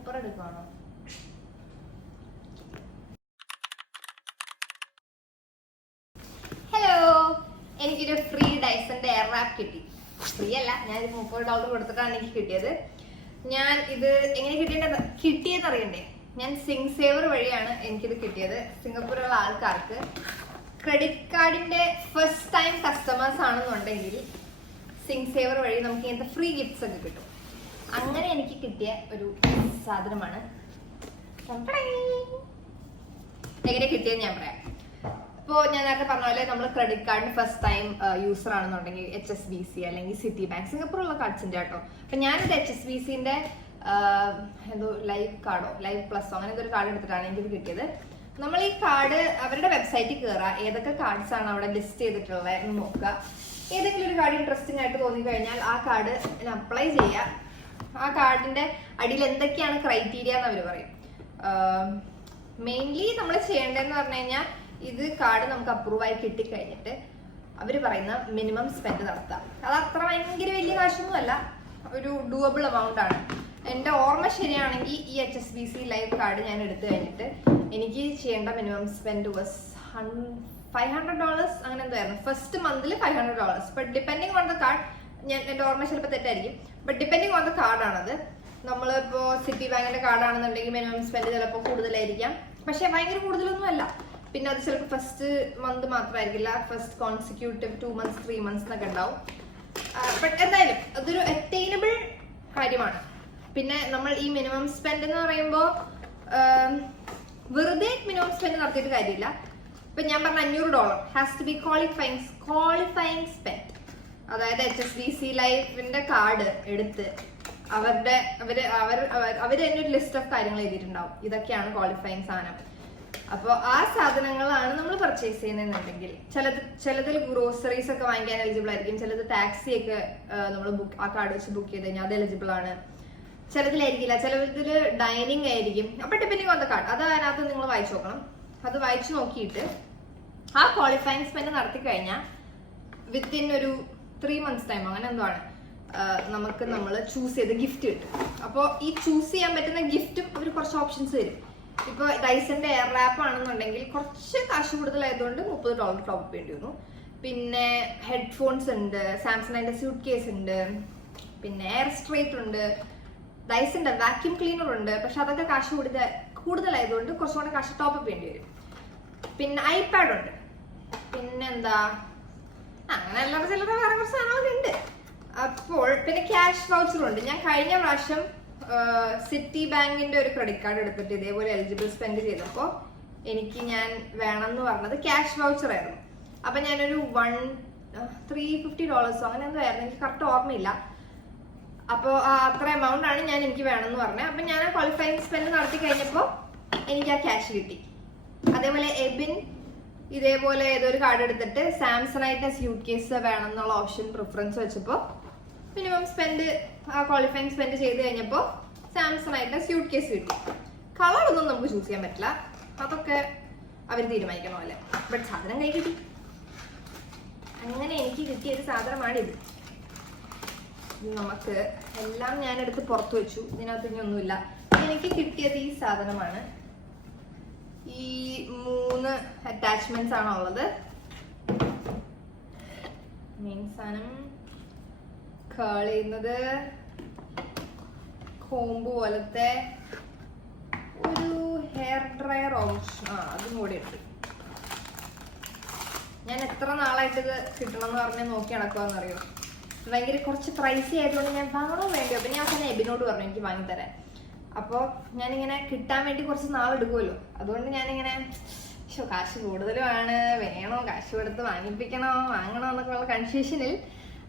മൂപ്പർ എടുക്കുകയാണോ? ഹലോ, എനിക്കൊരു free ഡൈസന്റെ air rap കിട്ടി. ഫ്രീ അല്ല, ഞാൻ $30 കൊടുത്തിട്ടാണ് എനിക്ക് കിട്ടിയത്. ഞാൻ ഇത് എങ്ങനെ കിട്ടിയെന്ന് അറിയണ്ടേ? ഞാൻ സിങ് സേവർ വഴിയാണ് എനിക്കിത് കിട്ടിയത്. സിംഗപ്പൂരിലുള്ള ആൾക്കാർക്ക് ക്രെഡിറ്റ് കാർഡിന്റെ ഫസ്റ്റ് ടൈം കസ്റ്റമേഴ്സ് ആണെന്നുണ്ടെങ്കിൽ സിങ് സേവർ വഴി നമുക്ക് ഇങ്ങനത്തെ ഫ്രീ ഗിഫ്റ്റ്സ് ഒക്കെ കിട്ടും. അങ്ങനെ എനിക്ക് കിട്ടിയ ഒരു സാധനമാണ്. എങ്ങനെ കിട്ടിയെന്ന് ഞാൻ പറയാം. ഇപ്പോൾ ഞാൻ നേരത്തെ പറഞ്ഞ പോലെ നമ്മൾ ക്രെഡിറ്റ് കാർഡിന് ഫസ്റ്റ് ടൈം യൂസർ ആണെന്നുണ്ടെങ്കിൽ HSBC അല്ലെങ്കിൽ സിറ്റി ബാങ്ക്, സിംഗപ്പൂറുള്ള കാർഡ്സിന്റെ കേട്ടോ. അപ്പൊ ഞാനിത് HSBCന്റെ എന്തോ ലൈവ് കാർഡോ ലൈവ് പ്ലസോ അങ്ങനെ എന്തൊരു കാർഡ് എടുത്തിട്ടാണ് എനിക്കിത് കിട്ടിയത്. നമ്മൾ ഈ കാർഡ് അവരുടെ വെബ്സൈറ്റിൽ കയറുക, ഏതൊക്കെ കാർഡ്സ് ആണ് അവിടെ ലിസ്റ്റ് ചെയ്തിട്ടുള്ളത് എന്ന് നോക്കുക. ഏതെങ്കിലും ഒരു കാർഡ് ഇൻട്രസ്റ്റിംഗ് ആയിട്ട് തോന്നിക്കഴിഞ്ഞാൽ ആ കാർഡ് അപ്ലൈ ചെയ്യുക. ആ കാർഡിന്റെ അടിയിൽ എന്തൊക്കെയാണ് ക്രൈറ്റീരിയ എന്ന് അവർ പറയും. മെയിൻലി നമ്മൾ ചെയ്യേണ്ടതെന്ന് പറഞ്ഞു കഴിഞ്ഞാൽ ഇത് കാർഡ് നമുക്ക് അപ്രൂവ് ആയി കിട്ടിക്കഴിഞ്ഞിട്ട് അവർ പറയുന്ന മിനിമം സ്പെൻഡ് നടത്താം. അത് അത്ര ഭയങ്കര വലിയ കാശൊന്നും അല്ല, ഒരു ഡൂവബിൾ എമൗണ്ട് ആണ്. എൻ്റെ ഓർമ്മ ശരിയാണെങ്കിൽ ഈ HSBC ലൈവ് കാർഡ് ഞാൻ എടുത്തു കഴിഞ്ഞിട്ട് എനിക്ക് ചെയ്യേണ്ട മിനിമം സ്പെൻഡ് വാസ് $500 അങ്ങനെ എന്തായിരുന്നു. ഫസ്റ്റ് മന്തിൽ $500. But depending on the card, ഞാൻ എൻ്റെ ഓർമ്മ ചിലപ്പോൾ തെറ്റായിരിക്കും, ബട്ട് ഡിപ്പെൻഡിങ് ഓൺ ദ കാർഡാണത്. നമ്മളിപ്പോൾ സിറ്റി ബാങ്കിന്റെ കാർഡാണെന്നുണ്ടെങ്കിൽ മിനിമം സ്പെൻഡ് ചിലപ്പോൾ കൂടുതലായിരിക്കാം, പക്ഷെ ഭയങ്കര കൂടുതലൊന്നും അല്ല. പിന്നെ അത് ചിലപ്പോൾ ഫസ്റ്റ് മന്ത് മാത്രമായിരിക്കില്ല, ഫസ്റ്റ് കോൺസിക്യൂട്ടീവ് 2 months 3 months എന്നൊക്കെ ഉണ്ടാവും. ബട്ട് എന്തായാലും അതൊരു അറ്റൈനബിൾ കാര്യമാണ്. പിന്നെ നമ്മൾ ഈ മിനിമം സ്പെൻഡ് എന്ന് പറയുമ്പോൾ വെറുതെ മിനിമം സ്പെൻഡ് നടത്തിയിട്ട് കാര്യമില്ല. ഇപ്പൊ ഞാൻ പറഞ്ഞ $500 has to be qualifying spend. അതായത് HSBC ലൈഫിന്റെ കാർഡ് എടുത്ത് അവര് തന്നെ ഒരു ലിസ്റ്റ് ഓഫ് കാര്യങ്ങൾ എഴുതിയിട്ടുണ്ടാവും, ഇതൊക്കെയാണ് ക്വാളിഫൈങ് സാധനം. അപ്പോൾ ആ സാധനങ്ങളാണ് നമ്മൾ പർച്ചേസ് ചെയ്യുന്നതെന്നുണ്ടെങ്കിൽ ചിലതിൽ ഗ്രോസറീസ് ഒക്കെ വാങ്ങിക്കാൻ എലിജിബിൾ ആയിരിക്കും, ചിലത് ടാക്സി ഒക്കെ നമ്മൾ ആ കാർഡ് വെച്ച് ബുക്ക് ചെയ്ത് കഴിഞ്ഞാൽ അത് എലിജിബിൾ ആണ്, ചിലതിലായിരിക്കില്ല, ചിലതിൽ ഡൈനിങ് ആയിരിക്കും. അപ്പൊ ഡിപ്പെൻഡിങ് ഓൺ ദ കാർഡ് അത് അതിനകത്ത് നിങ്ങൾ വായിച്ചു നോക്കണം. അത് വായിച്ചു നോക്കിയിട്ട് ആ ക്വാളിഫൈങ് സ്പെൻഡ് നടത്തി കഴിഞ്ഞാൽ വിത്തിൻ ഒരു 3 months ടൈം അങ്ങനെ എന്തോ ആണ് നമുക്ക് നമ്മൾ ചൂസ് ചെയ്ത് ഗിഫ്റ്റ് കിട്ടും. അപ്പോൾ ഈ ചൂസ് ചെയ്യാൻ പറ്റുന്ന ഗിഫ്റ്റും അവർ കുറച്ച് ഓപ്ഷൻസ് തരും. ഇപ്പോൾ ഡൈസന്റെ എയർ റാപ്പ് ആണെന്നുണ്ടെങ്കിൽ കുറച്ച് കാശ് കൂടുതലായതുകൊണ്ട് $30 ടോപ്പ് വേണ്ടി വന്നു. പിന്നെ ഹെഡ്ഫോൺസ് ഉണ്ട്, സാംസങ്ങിന്റെ സ്യൂട്ട് കേസ് ഉണ്ട്, പിന്നെ എയർ സ്ട്രേറ്റ് ഉണ്ട്, ഡൈസന്റെ വാക്യൂം ക്ലീനർ ഉണ്ട്. പക്ഷെ അതൊക്കെ കാശ് കൂടുതലായതുകൊണ്ട് കുറച്ചുകൂടെ കാശ് ടോപ്പ് വേണ്ടി വരും. പിന്നെ ഐപാഡ് ഉണ്ട്, പിന്നെന്താ അങ്ങനെ അല്ലാതെ ചിലർ വേറെ കുറച്ച് സാധനങ്ങളൊക്കെ ഉണ്ട്. അപ്പോൾ പിന്നെ ക്യാഷ് വൗച്ചർ ഉണ്ട്. ഞാൻ കഴിഞ്ഞ പ്രാവശ്യം സിറ്റി ബാങ്കിന്റെ ഒരു ക്രെഡിറ്റ് കാർഡ് എടുത്തിട്ട് ഇതേപോലെ എലിജിബിൾ സ്പെൻഡ് ചെയ്തപ്പോൾ എനിക്ക് ഞാൻ വേണമെന്ന് പറഞ്ഞത് ക്യാഷ് വൗച്ചർ ആയിരുന്നു. അപ്പൊ ഞാനൊരു $350 അങ്ങനെ എന്തോ ആയിരുന്നു, എനിക്ക് കറക്റ്റ് ഓർമ്മയില്ല. അപ്പോൾ അത്ര എമൗണ്ട് ആണ് എനിക്ക് വേണമെന്ന് പറഞ്ഞത്. അപ്പൊ ഞാൻ ക്വാളിഫൈങ് സ്പെൻഡ് നടത്തി കഴിഞ്ഞപ്പോൾ എനിക്ക് ആ ക്യാഷ് കിട്ടി. അതേപോലെ എബിൻ ഇതേപോലെ ഏതൊരു കാർഡ് എടുത്തിട്ട് സാംസങ്ങിന്റെ സ്യൂട്ട് കേസ് വേണം എന്നുള്ള ഓപ്ഷൻ പ്രിഫറൻസ് വെച്ചപ്പോൾ മിനിമം സ്പെൻഡ് ആ ക്വാളിഫൈങ് സ്പെൻഡ് ചെയ്ത് കഴിഞ്ഞപ്പോൾ സാംസങ്ങിന്റെ സ്യൂട്ട് കേസ് കിട്ടി. കളറൊന്നും നമുക്ക് ചൂസ് ചെയ്യാൻ പറ്റില്ല, അതൊക്കെ അവർ തീരുമാനിക്കണ പോലെ. ബട്ട് സാധനം കൈ കിട്ടി. അങ്ങനെ എനിക്ക് കിട്ടിയ ഒരു സാധനമാണിത്. നമുക്ക് എല്ലാം ഞാനെടുത്ത് പുറത്തു വെച്ചു, ഇതിനകത്ത് ഇനി ഒന്നുമില്ല. എനിക്ക് കിട്ടിയത് ഈ സാധനമാണ്. ഈ 3 അറ്റാച്ച്മെന്റ്സ് ആണ് ഉള്ളത്. മെയിൻ സാധനം കേൾ ചെയ്യുന്നത് കോമ്പ് പോലത്തെ ഒരു ഹെയർ ഡ്രയർ ഓപ്ഷൻ, അതും കൂടി ഉണ്ട്. ഞാൻ എത്ര നാളായിട്ട് ഇത് കിട്ടണം എന്ന് പറഞ്ഞ് നോക്കി നടക്കുവാന്നറിയോ. ഭയങ്കര കുറച്ച് പ്രൈസി ആയതുകൊണ്ട് ഞാൻ വാങ്ങണോ വേണ്ടിയോ. അപ്പൊ ഞാൻ തന്നെ എബിനോട് പറഞ്ഞു എനിക്ക് വാങ്ങിത്തരാൻ. അപ്പോൾ ഞാനിങ്ങനെ കിട്ടാൻ വേണ്ടി കുറച്ച് നാളെടുക്കുമല്ലോ, അതുകൊണ്ട് ഞാനിങ്ങനെ കാശ് കൂടുതലുമാണ്, വേണോ കാശ് കൊടുത്ത് വാങ്ങണോ എന്നൊക്കെ ഉള്ള കൺഫ്യൂഷനിൽ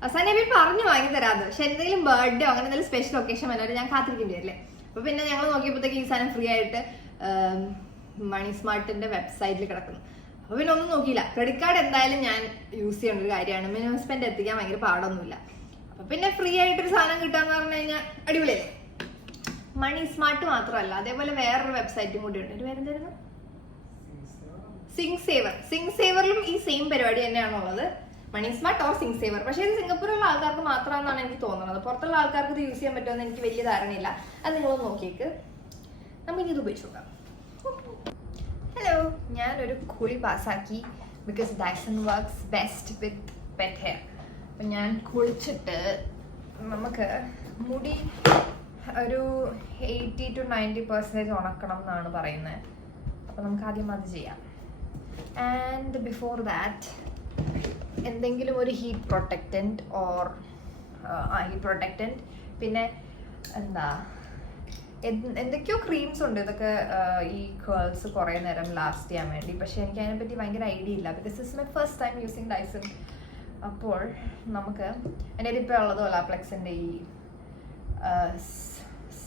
അവസാനം എബി പറഞ്ഞു വാങ്ങിത്തരാത്. പക്ഷെ എന്തെങ്കിലും ബർത്ത്ഡേ അങ്ങനെ എന്തെങ്കിലും സ്പെഷ്യൽ ഒക്കേഷൻ വന്നവരെ ഞാൻ കാത്തിരിക്കേണ്ടി വരില്ലേ. അപ്പൊ പിന്നെ ഞങ്ങൾ നോക്കിയപ്പോഴത്തേക്ക് ഈ സാധനം ഫ്രീ ആയിട്ട് മണി സ്മാർട്ടിന്റെ വെബ്സൈറ്റിൽ കിടക്കുന്നു. അപ്പൊ പിന്നെ ഒന്നും നോക്കിയില്ല. ക്രെഡിറ്റ് കാർഡ് എന്തായാലും ഞാൻ യൂസ് ചെയ്യേണ്ട ഒരു കാര്യമാണ്, മിനിമം സ്പെൻഡ് എത്തിക്കാൻ ഭയങ്കര പാടൊന്നുമില്ല. അപ്പൊ പിന്നെ ഫ്രീ ആയിട്ടൊരു സാധനം കിട്ടാന്ന് പറഞ്ഞു കഴിഞ്ഞാൽ അടിപൊളിയല്ലേ. മണി സ്മാർട്ട് മാത്രമല്ല, അതേപോലെ വേറൊരു വെബ്സൈറ്റും കൂടി ഉണ്ട്. ഒരു പേരെന്തായിരുന്നു, സിങ് സേവർ. സിങ് സേവറിലും ഈ സെയിം പരിപാടി തന്നെയാണുള്ളത്, മണി സ്മാർട്ട് ഓർ സിങ് സേവർ. പക്ഷേ ഇത് സിംഗപ്പൂരിലുള്ള ആൾക്കാർക്ക് മാത്രമാണെന്നാണ് എനിക്ക് തോന്നുന്നത്. പുറത്തുള്ള ആൾക്കാർക്ക് ഇത് യൂസ് ചെയ്യാൻ പറ്റുമെന്ന് എനിക്ക് വലിയ ധാരണയില്ല. അത് നിങ്ങളൊന്ന് നോക്കിയേക്ക്. നമുക്കിനി ഇത് ഉപയോഗിച്ച് നോക്കാം. ഹലോ, ഞാനൊരു കുളി പാസ്സാക്കി. Because Dyson works best with pet hair. അപ്പം ഞാൻ കുളിച്ചിട്ട് നമുക്ക് മുടി ഒരു 80 to 90% ഉണക്കണം എന്നാണ് പറയുന്നത്. അപ്പം നമുക്ക് ആദ്യം അത് ചെയ്യാം. ആൻഡ് ബിഫോർ ദാറ്റ് എന്തെങ്കിലും ഒരു ഹീറ്റ് പ്രൊട്ടക്റ്റൻറ്റ് ഓർ ഹീറ്റ് പ്രൊട്ടക്റ്റൻറ്റ്, പിന്നെ എന്താ എന്തൊക്കെയോ ക്രീംസ് ഉണ്ട്. ഇതൊക്കെ ഈ കേൾസ് കുറേ നേരം ലാസ്റ്റ് ചെയ്യാൻ വേണ്ടി. പക്ഷെ എനിക്ക് അതിനെപ്പറ്റി ഭയങ്കര ഐഡിയ ഇല്ല. Because this is my first time using Dyson. അപ്പോൾ നമുക്ക് എൻ്റെ ഇപ്പോൾ ഉള്ളത് ഒലാപ്ലെക്സിൻ്റെ ഈ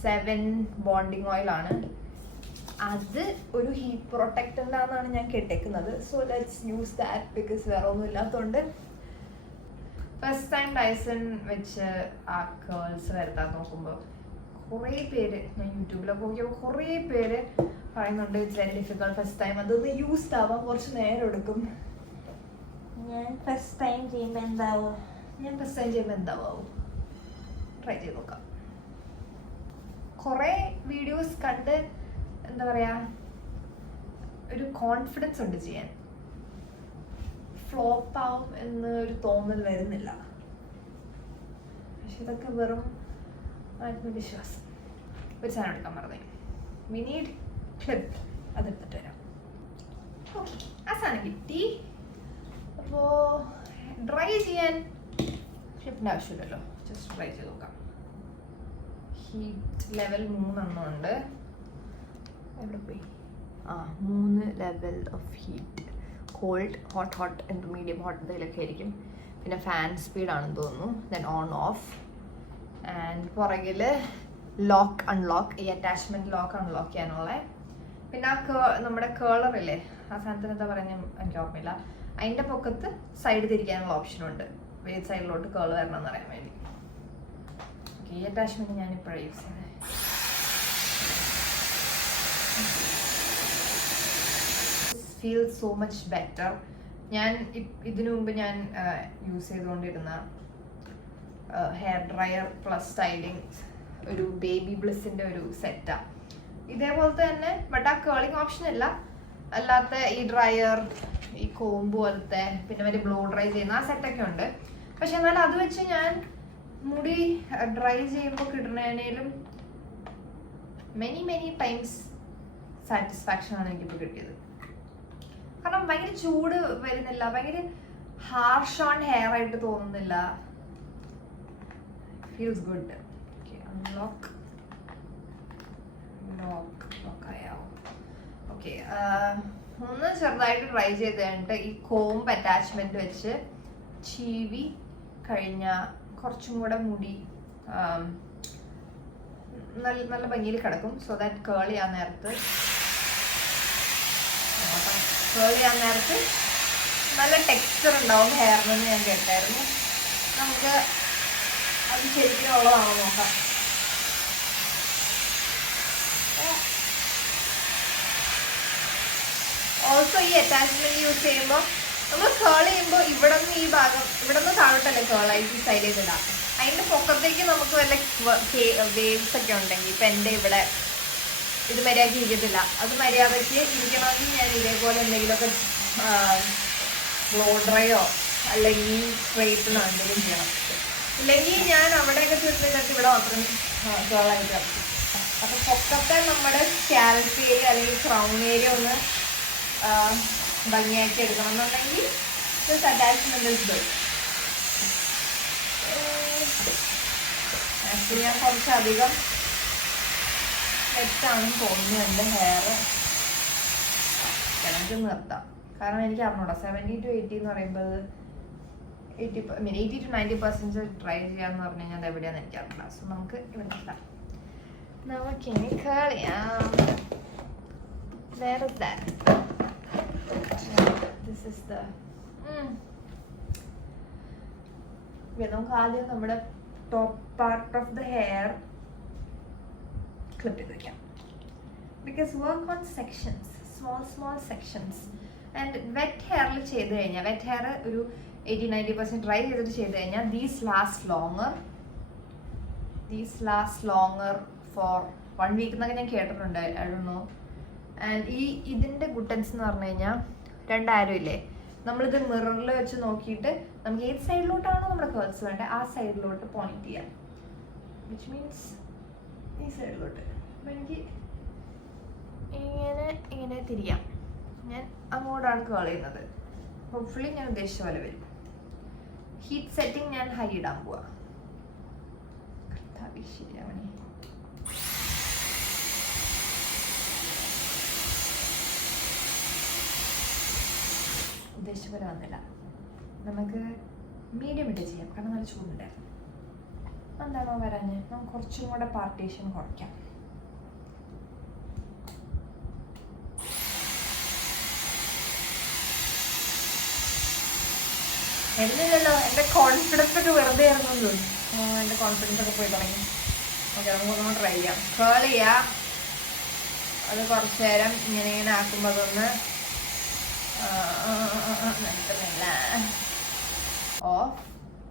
7 ബോണ്ടിങ് ഓയിലാണ്. അത് ഒരു ഹീറ്റ് പ്രൊട്ടക്റ്റൻ്റാണെന്നാണ് ഞാൻ കേട്ടേക്കുന്നത്. So let's use that. Because വേറെ ഒന്നും ഇല്ലാത്തതുകൊണ്ട് ഫസ്റ്റ് ടൈം ഡൈസൺ വെച്ച് ആ കേൾസ് വരുത്താൻ നോക്കുമ്പോൾ കുറേ പേര്, ഞാൻ യൂട്യൂബിലൊക്കെ നോക്കിയപ്പോൾ കുറേ പേര് പറയുന്നുണ്ട് it's very difficult first time, അതൊന്ന് യൂസ്ഡ് ആവാൻ കുറച്ച് നേരം എടുക്കും. ഞാൻ ഫസ്റ്റ് ടൈം ചെയ്യുമ്പോൾ എന്താവും ട്രൈ ചെയ്ത് നോക്കാം. കുറേ വീഡിയോസ് കണ്ട് എന്താ പറയുക, ഒരു കോൺഫിഡൻസ് ഉണ്ട് ചെയ്യാൻ. ഫ്ലോപ്പ് ആവും എന്നൊരു തോന്നൽ വരുന്നില്ല. പക്ഷെ ഇതൊക്കെ വെറും ആത്മവിശ്വാസം. ഒരു സാധനം എടുക്കാൻ പറഞ്ഞു, വി നീഡ് ക്ലിപ്പ്. അതെടുത്തിട്ട് വരാം. ഓക്കെ, ആ സാധനം കിട്ടി. അപ്പോൾ ഡ്രൈ ചെയ്യാൻ ക്ലിപ്പിൻ്റെ ആവശ്യമില്ലല്ലോ, ജസ്റ്റ് ഡ്രൈ ചെയ്ത് നോക്കാം. ഹീറ്റ് ലെവൽ 3 ഉണ്ട്. എവിടെ പോയി? 3 level of heat. Cold, hot and medium hot എന്തെങ്കിലുമൊക്കെ ആയിരിക്കും. പിന്നെ ഫാൻ സ്പീഡാണെന്ന് തോന്നുന്നു. Then on off. ആൻഡ് പുറകിൽ ലോക്ക് അൺലോക്ക്, ഈ അറ്റാച്ച്മെൻറ്റ് ലോക്ക് അൺലോക്ക് ചെയ്യാനുള്ള. പിന്നെ ആ നമ്മുടെ കേളറില്ലേ, ആ സാധനത്തിന് എന്താ പറയുന്നത് എനിക്ക് ഓർമ്മയില്ല. അതിൻ്റെ പൊക്കത്ത് സൈഡ് തിരിക്കാനുള്ള ഓപ്ഷനുണ്ട്, ഏത് സൈഡിലോട്ട് കേൾ വരണം എന്ന് അറിയാൻ വേണ്ടി. ഓക്കെ, ഈ അറ്റാച്ച്മെൻറ്റ് ഞാനിപ്പോഴാണ് യൂസ് ചെയ്യുന്നത്. Feel so much better. ഞാൻ ഇതിനു മുമ്പ് ഞാൻ യൂസ് ചെയ്തുകൊണ്ടിരുന്ന ഹെയർ ഡ്രയർ പ്ലസ് സ്റ്റൈലിംഗ് ഒരു ബേബി ബ്ലിസ്സിൻ്റെ ഒരു സെറ്റാണ്. ഇതേപോലത്തെ തന്നെ, ബട്ട് ആ കേളിംഗ് ഓപ്ഷൻ ഇല്ല. അല്ലാത്ത ഈ ഡ്രയർ, ഈ കോമ്പ് പോലത്തെ, പിന്നെ മറ്റേ ബ്ലോ ഡ്രൈ ചെയ്യുന്ന ആ സെറ്റൊക്കെ ഉണ്ട്. പക്ഷെ എന്നാൽ അത് വെച്ച് ഞാൻ മുടി ഡ്രൈ ചെയ്യുമ്പോൾ കിട്ടുന്നതിനേലും മെനി ടൈംസ് സാറ്റിസ്ഫാക്ഷൻ ആണ് എനിക്കിപ്പോൾ കിട്ടിയത്. കാരണം ഭയങ്കര ചൂട് വരുന്നില്ല, ഭയങ്കര ഹാർഷ് ഓൺ ഹെയർ ആയിട്ട് തോന്നുന്നില്ല. Feels good. ലോക്ക് ആയാവും. ഓക്കെ, ഒന്ന് ചെറുതായിട്ട് ട്രൈ ചെയ്ത് കഴിഞ്ഞിട്ട് ഈ കോംബ് അറ്റാച്ച്മെന്റ് വെച്ച് ചീവി കഴിഞ്ഞാൽ കുറച്ചും കൂടെ മുടി നല്ല ഭംഗിയിൽ കിടക്കും. സോ ദാറ്റ് കേൾ ചെയ്യാൻ നേരത്ത് നല്ല ടെക്സ്ചർ ഉണ്ടാവും ഹെയറിനെന്ന് ഞാൻ കേട്ടായിരുന്നു. നമുക്ക് അത് ശരിക്കും ഉള്ളതാണോ നോക്കാം. ഓൾസോ ഈ അറ്റാച്ച്മെന്റ് യൂസ് ചെയ്യുമ്പോൾ നമ്മൾ കേൾ ചെയ്യുമ്പോൾ ഇവിടെ നിന്ന് ഈ ഭാഗം, ഇവിടെ നിന്ന് താഴോട്ടല്ലേ കേളായിട്ട് സ്റ്റൈൽ ചെയ്തിടാം. അതിൻ്റെ പൊക്കത്തേക്ക് നമുക്ക് വല്ല വേവ്സ് ഒക്കെ ഉണ്ടെങ്കിൽ, ഇപ്പം എൻ്റെ ഇവിടെ ഇത് മര്യാദയ്ക്ക് ഇരിക്കത്തില്ല, അത് മര്യാദയ്ക്ക് ഇരിക്കണമെങ്കിൽ ഞാൻ ഇതേപോലെ എന്തെങ്കിലുമൊക്കെ ബ്ലോ ഡ്രൈയോ അല്ലെങ്കിൽ സ്ട്രെയിറ്റനോ എന്തെങ്കിലും ചെയ്യണം. ഇല്ലെങ്കിൽ ഞാൻ അവിടെയൊക്കെ തീർച്ചയായിട്ടും ഇവിടെ മാത്രം കേളായിട്ട് ഇറക്കും. അപ്പം പൊക്കത്തെ നമ്മുടെ സ്കാൽപ്പ് ഏരിയ അല്ലെങ്കിൽ ക്രൗൺ ഏരിയ ഒന്ന് ഭംഗിയാക്കി എടുക്കണം എന്നുണ്ടെങ്കിൽ this attachment is good. Actually ഞാൻ കുറച്ചധികം സെറ്റാണെന്ന് തോന്നുന്നു എൻ്റെ ഹെയർ. എനിക്ക് നിർത്താം, കാരണം എനിക്ക് അറിഞ്ഞൂടാ 70 to 80 എന്ന് പറയുമ്പോൾ 80 to 90% ട്രൈ ചെയ്യാന്ന് പറഞ്ഞു കഴിഞ്ഞാൽ അത് എവിടെയാണെന്ന് എനിക്ക് അറിഞ്ഞൂടാ. സോ നമുക്ക് ഇവിടെ നിർത്താം. നമുക്കിനി കളിയാം. Where is that? This is the നമുക്ക് ആദ്യം നമ്മുടെ top part of the hair clip ചെയ്ത് വെക്കാം. Because work on sections, small sections. And wet ഹെയറിൽ ചെയ്ത് കഴിഞ്ഞാൽ, വെറ്റ് ഹെയർ ഒരു 80-90% ഡ്രൈ ചെയ്തിട്ട് ചെയ്ത് കഴിഞ്ഞാൽ these last longer for 1 week എന്നൊക്കെ ഞാൻ കേട്ടിട്ടുണ്ട്, ഐ ഡോണ്ട് നോ. ആൻഡ് ഇതിൻ്റെ ഗുട്ടൻസ് എന്ന് പറഞ്ഞു കഴിഞ്ഞാൽ 2 ആരോ ഇല്ലേ, നമ്മളിത് മിററിൽ വെച്ച് നോക്കിയിട്ട് നമുക്ക് ഏത് സൈഡിലോട്ടാണോ നമ്മുടെ കേൾസ് വേണ്ടത് ആ സൈഡിലോട്ട് പോയിന്റ് ചെയ്യാം, വിച്ച് മീൻസ് ഈ സൈഡിലോട്ട്. അപ്പം എനിക്ക് ഇങ്ങനെ തിരിയാം. ഞാൻ അങ്ങോട്ടാണ് കേൾ ചെയ്യുന്നത്. ഹോപ്പ്ഫുള്ളി ഞാൻ ഉദ്ദേശിച്ച പോലെ വരും. ഹീറ്റ് സെറ്റിംഗ് ഞാൻ ഹൈ ഇടാൻ പോവാ. ശരിയാവണേ. ഉദ്ദേശിച്ച പോലെ വന്നില്ല. നമുക്ക് മീഡിയം ഇട്ട് ചെയ്യാം, കാരണം നല്ല ചൂടുണ്ടായിരുന്നു. എന്താണോ വരാഞ്ഞ്, നമുക്ക് കുറച്ചും കൂടെ പാർട്ടീഷൻ കുറയ്ക്കാം. വരുന്നില്ലല്ലോ, എൻ്റെ കോൺഫിഡൻസ് ഒക്കെ വെറുതെ ആയിരുന്നു തോന്നുന്നു. എൻ്റെ കോൺഫിഡൻസ് ഒക്കെ പോയി തുടങ്ങി. ഓക്കെ, നമുക്കൊന്ന് ട്രൈ ചെയ്യാം. കേൾ ചെയ്യാം. അത് കുറച്ച് നേരം ഇങ്ങനെ ആക്കുമ്പോൾ അതൊന്ന് നിൽക്കുന്നില്ല. Off,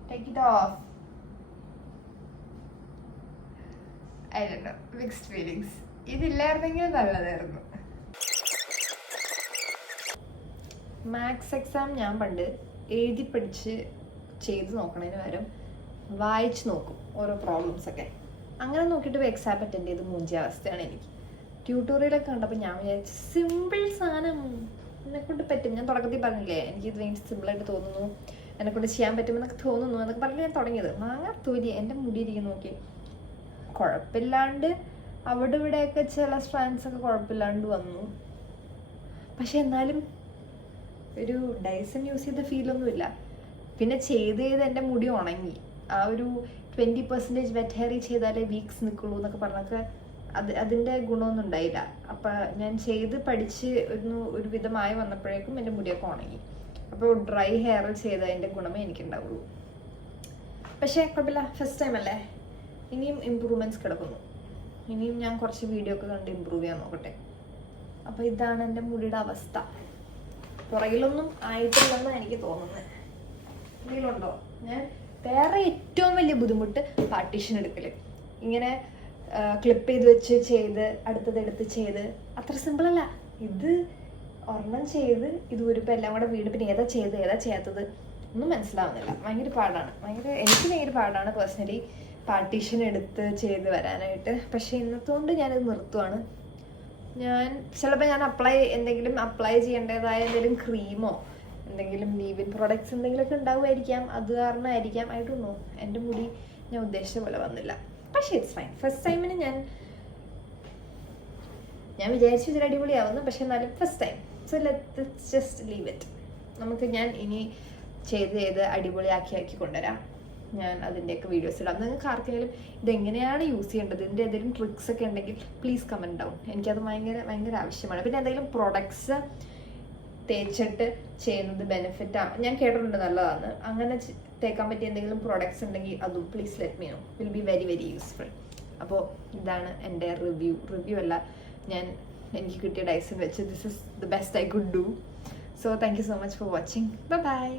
take it off. I don't know, mixed feelings. ഇതില്ലായിരുന്നെങ്കിൽ നല്ലതായിരുന്നു. മാത്സ് എക്സാം ഞാൻ പണ്ട് എഴുതി പഠിച്ച് ചെയ്ത് നോക്കണതിന് പകരം വായിച്ച് നോക്കും ഓരോ പ്രോബ്ലംസൊക്കെ. അങ്ങനെ നോക്കിയിട്ട് എക്സാം അറ്റൻഡ് ചെയ്ത് മൂഞ്ചിയ അവസ്ഥയാണ് എനിക്ക്. ട്യൂട്ടോറിയലൊക്കെ കണ്ടപ്പോൾ ഞാൻ വിചാരിച്ചു സിമ്പിൾ സാധനം എന്നെക്കൊണ്ട് പറ്റും. ഞാൻ തുടക്കത്തിൽ പറഞ്ഞില്ലേ എനിക്കിത് ഭയങ്കര സിമ്പിളായിട്ട് തോന്നുന്നു, എന്നെക്കൊണ്ട് ചെയ്യാൻ പറ്റുമെന്നൊക്കെ തോന്നുന്നു എന്നൊക്കെ പറഞ്ഞ് ഞാൻ തുടങ്ങിയത്. മാങ്ങാത്തോലി എൻ്റെ മുടിയിരിക്കും നോക്കി കുഴപ്പമില്ലാണ്ട് അവിടെ ഇവിടെയൊക്കെ ചില സ്ട്രാൻഡ്സൊക്കെ കുഴപ്പമില്ലാണ്ട് വന്നു. പക്ഷെ എന്നാലും ഒരു ഡൈസൺ യൂസ് ചെയ്ത ഫീലൊന്നുമില്ല. പിന്നെ ചെയ്ത് എൻ്റെ മുടി ഉണങ്ങി. ആ ഒരു 20% വെറ്റ് ഹെയറി ചെയ്താലേ വീക്സ് നിൽക്കുള്ളൂ എന്നൊക്കെ പറഞ്ഞൊക്കെ അതിൻ്റെ ഗുണമൊന്നും ഉണ്ടായില്ല. അപ്പം ഞാൻ ചെയ്ത് പഠിച്ച് ഒരു വിധമായി വന്നപ്പോഴേക്കും എൻ്റെ മുടിയൊക്കെ ഉണങ്ങി. അപ്പോൾ ഡ്രൈ ഹെയർ ചെയ്തതിൻ്റെ ഗുണമേ എനിക്കുണ്ടാവുള്ളൂ. പക്ഷേ കുഴപ്പമില്ല, ഫസ്റ്റ് ടൈം അല്ലേ, ഇനിയും ഇമ്പ്രൂവ്മെൻറ്റ്സ് കിടക്കുന്നു. ഇനിയും ഞാൻ കുറച്ച് വീഡിയോ ഒക്കെ കണ്ട് ഇമ്പ്രൂവ് ചെയ്യാൻ നോക്കട്ടെ. അപ്പോൾ ഇതാണ് എൻ്റെ മുടിയുടെ അവസ്ഥ. പുറകിലൊന്നും ആയിട്ടില്ലെന്നാണ് എനിക്ക് തോന്നുന്നത്. ഇതിലുണ്ടോ? ഞാൻ വേറെ ഏറ്റവും വലിയ ബുദ്ധിമുട്ട് പാർട്ടീഷൻ എടുക്കൽ. ഇങ്ങനെ ക്ലിപ്പ് ചെയ്ത് വെച്ച് ചെയ്ത് അടുത്തതെടുത്ത് ചെയ്ത് അത്ര സിമ്പിളല്ല. ഇത് ഒരെണ്ണം ചെയ്ത് ഇത് ഒരുപ്പം എല്ലാം കൂടെ വീട് പിന്നെ ഏതാ ചെയ്ത് ഏതാ ചെയ്യാത്തത് ഒന്നും മനസ്സിലാവുന്നില്ല. ഭയങ്കര പാടാണ്. എനിക്ക് ഭയങ്കര പാടാണ് പേഴ്സണലി പാർട്ടീഷൻ എടുത്ത് ചെയ്ത് വരാനായിട്ട്. പക്ഷേ ഇന്നത്തോണ്ട് ഞാനത് നിർത്തുവാണ്. ഞാൻ ചിലപ്പോൾ എന്തെങ്കിലും അപ്ലൈ ചെയ്യേണ്ടതായ എന്തെങ്കിലും ക്രീമോ എന്തെങ്കിലും ലീവിൻ പ്രോഡക്ട്സ് എന്തെങ്കിലുമൊക്കെ ഉണ്ടാവുമായിരിക്കാം. അത് കാരണമായിരിക്കാം, ഐ ഡോണ്ട് നോ. എൻ്റെ മുടി ഞാൻ ഉദ്ദേശിച്ച പോലെ വന്നില്ല. പക്ഷേ ഇറ്റ്സ് ഫൈൻ. ഫസ്റ്റ് ടൈമിന് ഞാൻ വിചാരിച്ചു ഇതിൽ അടിപൊളിയാവുന്നു. പക്ഷെ എന്നാലും first time, so let's just leave it. ഞാൻ ഇനി ചെയ്ത് അടിപൊളിയാക്കി കൊണ്ടുവരാം. ഞാൻ അതിൻ്റെയൊക്കെ വീഡിയോസ് ഇടാം. നിങ്ങൾക്ക് ആർക്കെങ്കിലും ഇതെങ്ങനെയാണ് യൂസ് ചെയ്യേണ്ടത്, ഇതിൻ്റെ എന്തെങ്കിലും ട്രിക്സ് ഒക്കെ ഉണ്ടെങ്കിൽ പ്ലീസ് കമൻറ്റ് ഡൗൺ. എനിക്കത് ഭയങ്കര ആവശ്യമാണ്. പിന്നെ എന്തെങ്കിലും പ്രൊഡക്ട്സ് തേച്ചിട്ട് ചെയ്യുന്നത് ബെനിഫിറ്റാണ്, ഞാൻ കേട്ടിട്ടുണ്ട് നല്ലതാണ്. അങ്ങനെ തേക്കാൻ പറ്റിയ എന്തെങ്കിലും പ്രൊഡക്ട്സ് ഉണ്ടെങ്കിൽ അതും please let me know. Will be very useful. അപ്പോൾ ഇതാണ് എൻ്റെ റിവ്യൂ അല്ല, എനിക്ക് കിട്ടിയ ഡൈസൺ വെച്ച് this is the best I could do. So thank you so much for watching. By.